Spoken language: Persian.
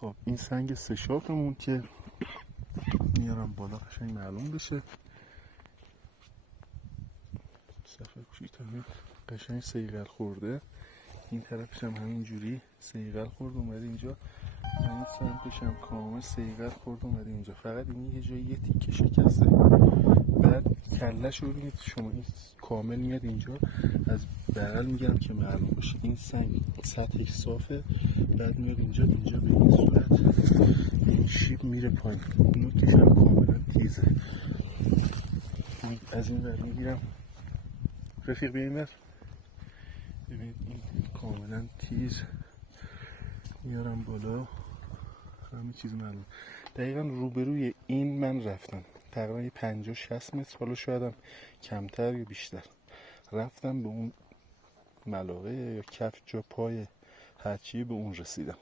خب این سنگ سشاپمون که میارم بالا قشنگ معلوم بشه. صفحه کوچیک‌تر قشنگ سیقل خورده، این طرفش هم همینجوری سیقل خورد اومده اینجا، این سمتش هم کامل سیقل خورد اومده اینجا. فقط این یه جایی یه تیکه شکسته. بعد کلش رو ببینید شما، این کامل میاد اینجا، از بغل میگم که معلوم باشه این سنگ سطحش صافه. بعد میاد اینجا به این صورت این شیب میره پایین، نوکش هم کاملا تیزه. از این ور میگیرم رفیق به این ور، ببینید این کاملا تیز میارم بالا، همه چیز معلوم. دقیقا روبروی این من رفتم تقریبا 50-60 متر، حالا شاید هم کمتر یا بیشتر، رفتم به اون ملاقه یا کف جا پای هرچی به اون رسیدم.